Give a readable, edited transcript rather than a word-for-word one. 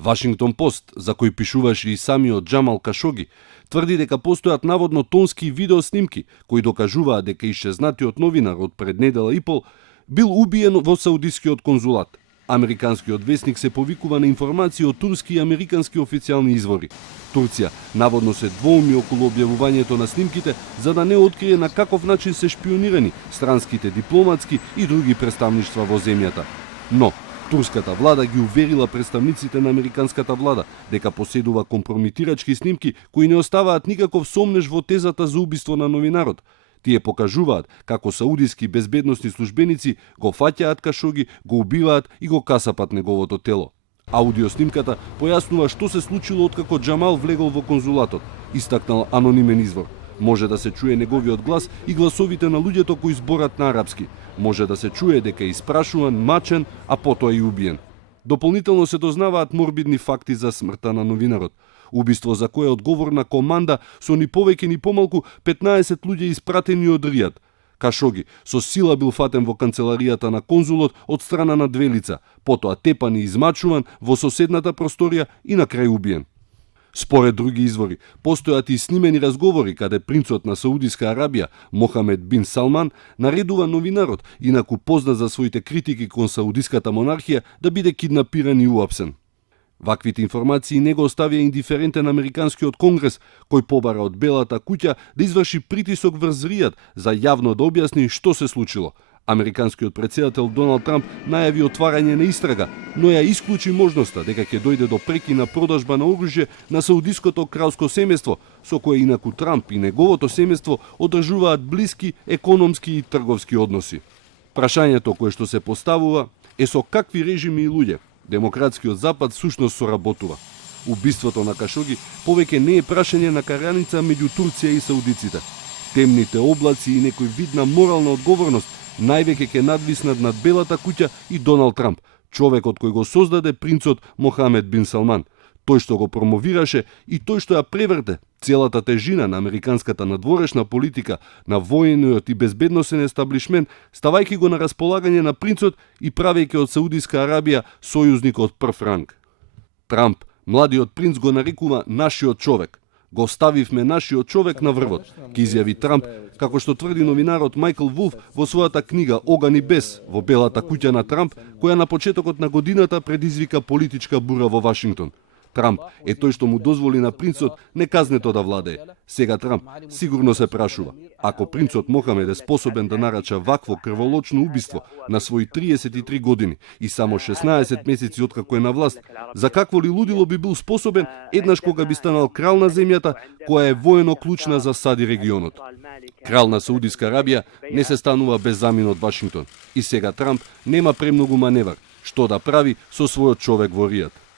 Вашингтон Пост, за кој пишуваше и самиот Джамал Кашоги, тврди дека постојат наводно тонски и видео снимки кои докажуваат дека исчезнатиот новинар од пред недела и пол бил убиен во саудискиот конзулат. Американскиот весник се повикува на информации од турски и американски официјални извори. Турција наводно се двоуми околу објавувањето на снимките за да не открие на каков начин се шпионирани странските дипломатски и други представништва во земјата. Но турската влада ги уверила представниците на американската влада дека поседува компромитирачки снимки кои не оставаат никаков сомнеж во тезата за убиство на новинарот. Тие покажуваат како саудиски безбедносни службеници го фаќаат Кашоги, го убиваат и го касапат неговото тело. Аудиоснимката појаснува што се случило откако Джамал влегол во конзулатот, истакнал анонимен извор. Може да се чуе неговиот глас и гласовите на луѓето кои зборат на арапски. Може да се чуе дека е испрашуван, мачен, а потоа и убиен. Дополнително се дознаваат морбидни факти за смртта на новинарот. Убиство за кое е одговорна команда со ни повеќе ни помалку 15 луѓе испратени од Ријад. Кашоги со сила бил фатен во канцеларијата на конзулот од страна на две лица, потоа тепан и измачуван во соседната просторија и на крај убиен. Според други извори, постојат и снимени разговори каде принцот на Саудиска Арабија, Мохамед бин Салман, наредува новинарот, инаку познат за своите критики кон саудиската монархија, да биде киднапиран и уапсен. Ваквите информации не го оставија индиферентен американскиот конгрес, кој побара од Белата куќа да изврши притисок врз Ријад за јавно да објасни што се случило. Американскиот претседател Доналд Трамп најави отварање на истрага, но ја исклучи можноста дека ќе дојде до прекина продажба на оружје на саудиското кралско семејство, со кое инаку Трамп и неговото семејство одржуваат блиски економски и трговски односи. Прашањето кое што се поставува е со какви режими и луѓе демократскиот запад сушност соработува. Убиството на Кашоги повеќе не е прашање на караница меѓу Турција и саудиците. Темните облаци и некој вид на морална одговорност највеќе ќе надвиснат над Белата куќа и Доналд Трамп, човекот кој го создаде принцот Мохамед бин Салман. Тој што го промовираше и тој што ја преверте целата тежина на американската надворешна политика, на војниот и безбедносен естаблишмент, ставајќи го на располагање на принцот и правејќи од Саудиска Арабија сојузник од прв ранг. Трамп, младиот принц, го нарекува нашиот човек. Го ставивме нашиот човек на врвот, ки изјави Трамп, како што тврди новинарот Майкл Вулф во својата книга Оган и бес во Белата куќа на Трамп, која на почетокот на годината предизвика политичка бура во Вашингтон. Трамп е тој што му дозволи на принцот неказнето да владее. Сега Трамп сигурно се прашува, ако принцот Мохамед е способен да нарача вакво крволочно убиство на своји 33 години и само 16 месеци откако е на власт, за какво ли лудило би бил способен еднаш кога би станал крал на земјата, која е воено клучна за САД и регионот. Крал на Саудиска Арабија не се станува без замин од Вашингтон. И сега Трамп нема премногу маневар, што да прави со својот човек во Ријад.